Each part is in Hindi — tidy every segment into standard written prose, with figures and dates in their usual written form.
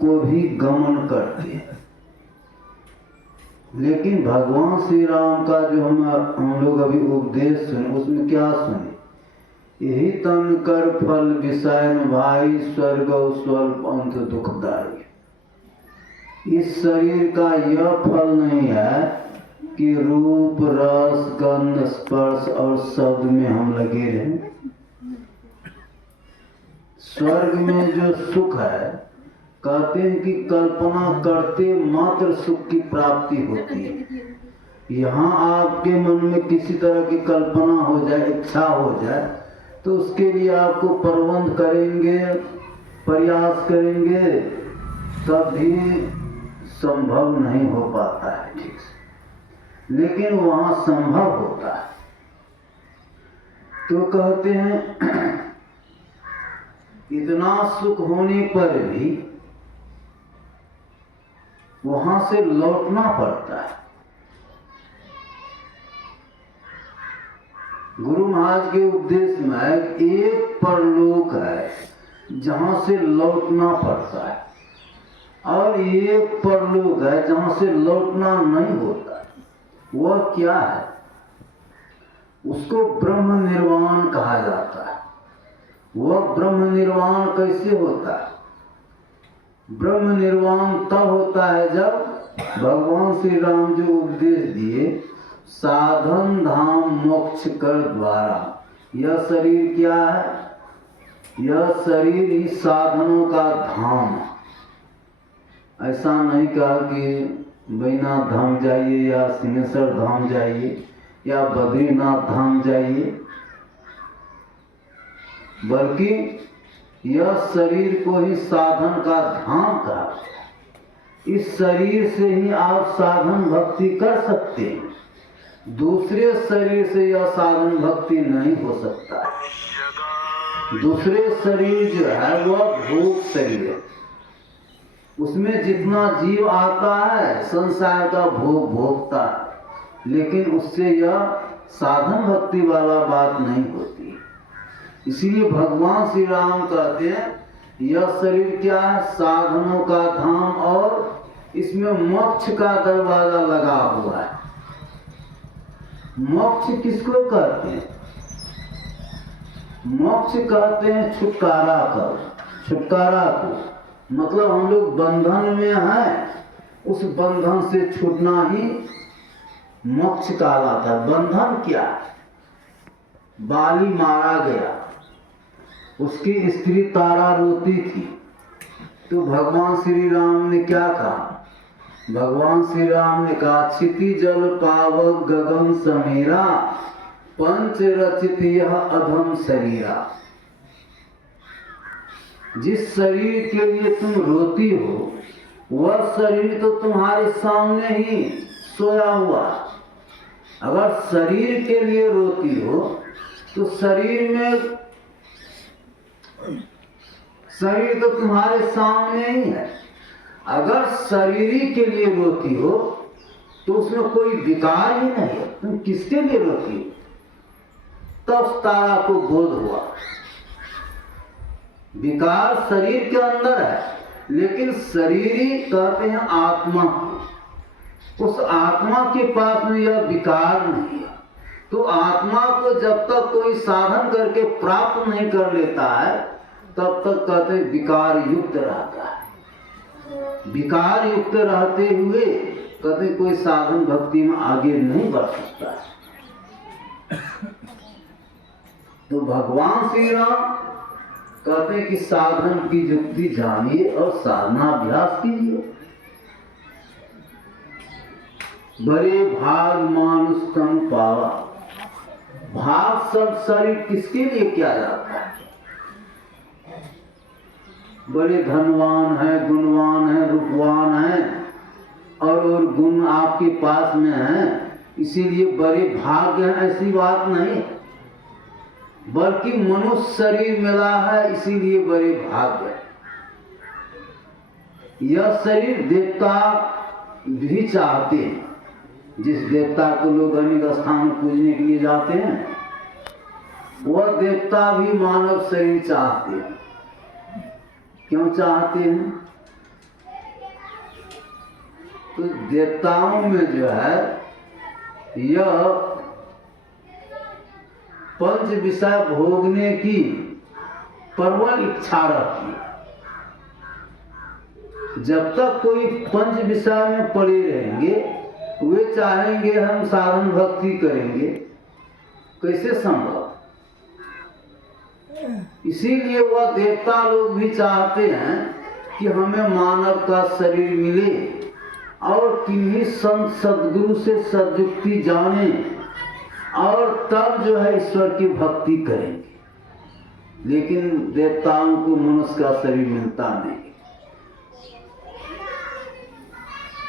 को भी गमन करते हैं। लेकिन भगवान श्री राम का जो हम लोग अभी उपदेश सुने, उसमें क्या सुने? यही तन कर फल विषय भाई, स्वर्ग स्वल्प अंत दुखदाई। इस शरीर का यह फल नहीं है कि रूप रस गंध स्पर्श और शब्द में हम लगे रहें। स्वर्ग में जो सुख है, कहते हैं कि कल्पना करते मात्र सुख की प्राप्ति होती है। यहाँ आपके मन में किसी तरह की कल्पना हो जाए, इच्छा हो जाए, तो उसके लिए आपको प्रबंध करेंगे, प्रयास करेंगे, तब भी संभव नहीं हो पाता है ठीक से। लेकिन वहाँ संभव होता है। तो कहते हैं इतना सुख होने पर भी वहां से लौटना पड़ता है। गुरु महाराज के उपदेश में एक परलोक है जहां से लौटना पड़ता है, और एक परलोक है जहां से लौटना नहीं होता। वह क्या है? उसको ब्रह्म निर्वाण कहा जाता है। वह ब्रह्म निर्वाण कैसे होता है? ब्रह्म निर्वाण तब होता है जब भगवान श्री राम जो उपदेश दिए, साधन धाम मोक्ष कर द्वारा। यह शरीर क्या है? यह शरीर ही साधनों का धाम है। ऐसा नहीं कहा कि बैनाथ धाम जाइए या सिंहेश्वर धाम जाइए या बद्रीनाथ धाम जाइए, बल्कि यह शरीर को ही साधन का धाम कहा। इस शरीर से ही आप साधन भक्ति कर सकते हैं। दूसरे शरीर से यह साधन भक्ति नहीं हो सकता है। दूसरे शरीर जो है वह भोग शरीर है। उसमें जितना जीव आता है संसार का भोग भोगता है, लेकिन उससे यह साधन भक्ति वाला बात नहीं होती। इसीलिए भगवान श्री राम कहते हैं यह शरीर क्या है? साधनों का धाम, और इसमें मोक्ष का दरवाजा लगा हुआ है। मोक्ष किसको कहते हैं? मोक्ष कहते हैं छुटकारा कर, छुटकारा को। मतलब हम लोग बंधन में हैं, उस बंधन से छूटना ही मोक्ष कहलाता है। बंधन क्या है? बाली मारा गया, उसकी स्त्री तारा रोती थी, तो भगवान श्री राम ने क्या कहा? भगवान श्री राम ने कहा क्षिति जल पावक गगन समीरा, पंच रचित यह अधम शरीरा। जिस शरीर के लिए तुम रोती हो, वह शरीर तो तुम्हारे सामने ही सोया हुआ। अगर शरीर के लिए रोती हो तो शरीर तो तुम्हारे सामने ही है। अगर शरीर के लिए रोती हो तो उसमें कोई विकार ही नहीं है, तुम किसके लिए रोती हो? तब तारा को बोध हुआ विकार शरीर के अंदर है, लेकिन शरीर ही कहते हैं आत्मा। उस आत्मा के पास में यह विकार नहीं है। तो आत्मा को जब तक कोई साधन करके प्राप्त नहीं कर लेता है, तब तक कहते हैं विकार युक्त रहता है। विकार युक्त रहते हुए कहते कोई साधन भक्ति में आगे नहीं बढ़ सकता है। तो भगवान श्री राम कहते हैं कि साधन की युक्ति जानिए और साधनाभ्यास कीजिए। बड़े भाग मानुष तन पावा। भाग सब शरीर किसके लिए किया जाता है? बड़े धनवान है, गुणवान है, रूपवान है, और गुण आपके पास में है, इसीलिए बड़े भाग्य हैं, ऐसी बात नहीं। बल्कि मनुष्य शरीर मिला है, इसीलिए बड़े भाग्य है। यह शरीर देवता भी चाहते हैं। जिस देवता को लोग अनेक स्थान पूजने के लिए जाते हैं, वह देवता भी मानव शरीर चाहते हैं। क्यों चाहते हैं? तो देवताओं में जो है यह पंच विषय भोगने की प्रबल इच्छा रहती है। जब तक कोई पंच विषय में पड़े रहेंगे, वे चाहेंगे हम साधन भक्ति करेंगे, कैसे संभव। इसीलिए वह देवता लोग भी चाहते हैं कि हमें मानव का शरीर मिले और किन्हीं संत सद्गुरु से सद्युक्ति जाने और तब जो है ईश्वर की भक्ति करेंगे। लेकिन देवताओं को मनुष्य का शरीर मिलता नहीं।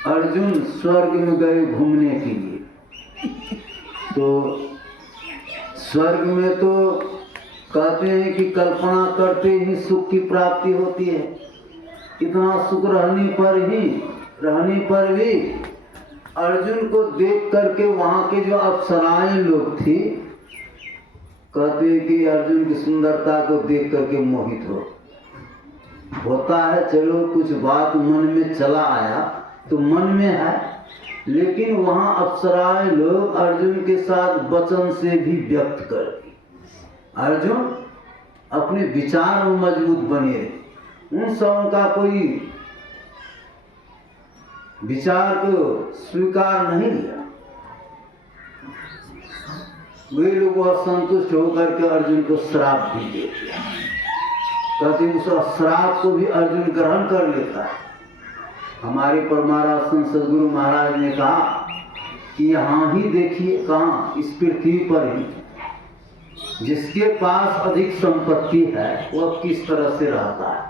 अर्जुन स्वर्ग में गए घूमने के लिए, तो स्वर्ग में तो कहते हैं कि कल्पना करते ही सुख की प्राप्ति होती है। इतना सुख रहने पर भी अर्जुन को देख करके वहाँ के जो अप्सराएं लोग थी, कहते हैं कि अर्जुन की सुंदरता को देख करके मोहित होता है। चलो कुछ बात मन में चला आया तो मन में है, लेकिन वहाँ अप्सराएं लोग अर्जुन के साथ वचन से भी व्यक्त करती। अर्जुन अपने विचार में मजबूत बने रहे, उन सब का कोई विचार को स्वीकार नहीं किया। वे लोग असंतुष्ट होकर के अर्जुन को श्राप भी दे दिया। कहते उस श्राप को भी अर्जुन ग्रहण कर लेता है। हमारे परमारासन सद्गुरु महाराज ने कहा कि यहाँ ही देखिए, कहाँ, इस पृथ्वी पर ही जिसके पास अधिक संपत्ति है वह किस तरह से रहता है।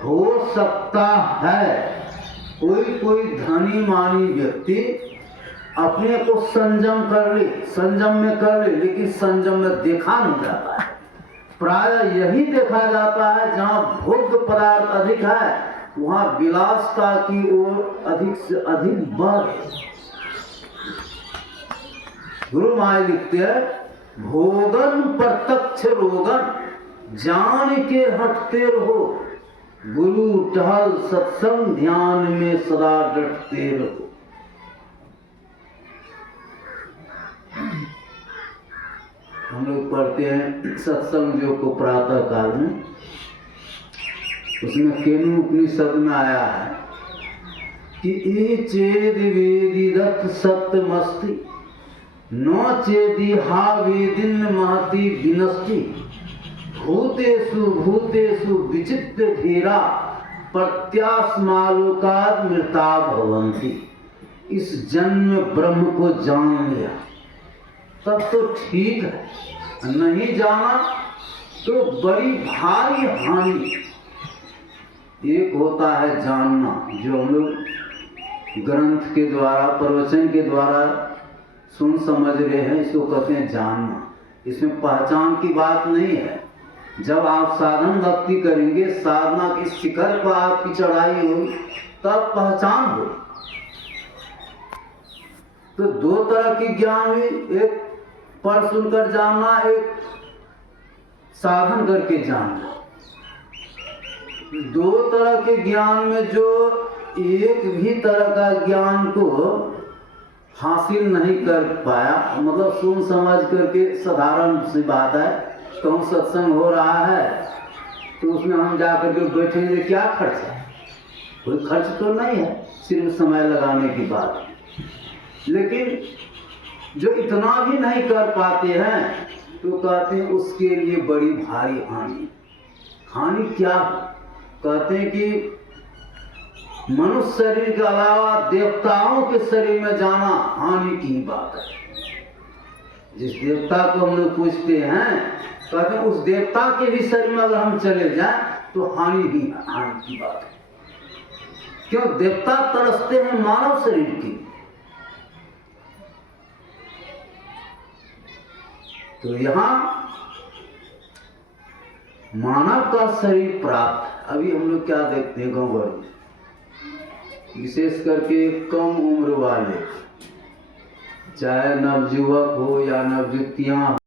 हो सकता है कोई धनी मानी व्यक्ति अपने को संयम में कर ले, लेकिन संयम में देखा नहीं जाता है। प्रायः यही देखा जाता है जहाँ भोग्य पदार्थ अधिक है वहाँ विलासता की ओर अधिक से अधिक बढ़। गुरु महाराज लिखते हैं, भोगन प्रत्यक्ष रोगन जान के हटते रहो, गुरु टहल सत्संग ध्यान में सदा डटते रहो। हम लोग पढ़ते हैं सत्संग जो को प्रातः काल में, उसमें केनु उपनिषद में आया है कि ए चेद वेदिदत् सत्यमस्ति न चेदि हा वेदिन महति विनष्टि भूतेषु भूतेषु विचित्र धीरा प्रत्यास्मालोकात् मृता भवन्ति। इस जन्म ब्रह्म को जान लिया तब तो ठीक है, नहीं जाना तो बड़ी भारी हानि। एक होता है जानना, जो हम लोग ग्रंथ के द्वारा प्रवचन के द्वारा सुन समझ रहे हैं, इसको कहते हैं जानना। इसमें पहचान की बात नहीं है। जब आप साधन भक्ति करेंगे, साधना के शिखर पर आपकी चढ़ाई होगी, तब पहचान हो। तो दो तरह की ज्ञान हुई, एक पढ़ सुनकर जानना, एक साधन करके जानना। दो तरह के ज्ञान में जो एक भी तरह का ज्ञान को हासिल नहीं कर पाया, मतलब सुन समझ करके साधारण सी बात है, तो सत्संग हो रहा है तो उसमें हम जाकर के बैठेंगे, क्या खर्च है? कोई खर्च तो नहीं है, सिर्फ समय लगाने की बात है। लेकिन जो इतना भी नहीं कर पाते हैं तो कहते हैं उसके लिए बड़ी भारी हानि। हानि क्या? कहते हैं कि मनुष्य शरीर के अलावा देवताओं के शरीर में जाना हानि की बात है। जिस देवता को हम लोग पूछते हैं, कहते हैं उस देवता के भी शरीर में अगर हम चले जाएं तो हानि की बात है। क्यों? देवता तरसते हैं मानव शरीर की। तो यहाँ मानव का शरीर प्राप्त। अभी हम लोग क्या देखते हैं गाँव में, विशेष करके कम उम्र वाले, चाहे नवयुवक हो या नवयुवतियां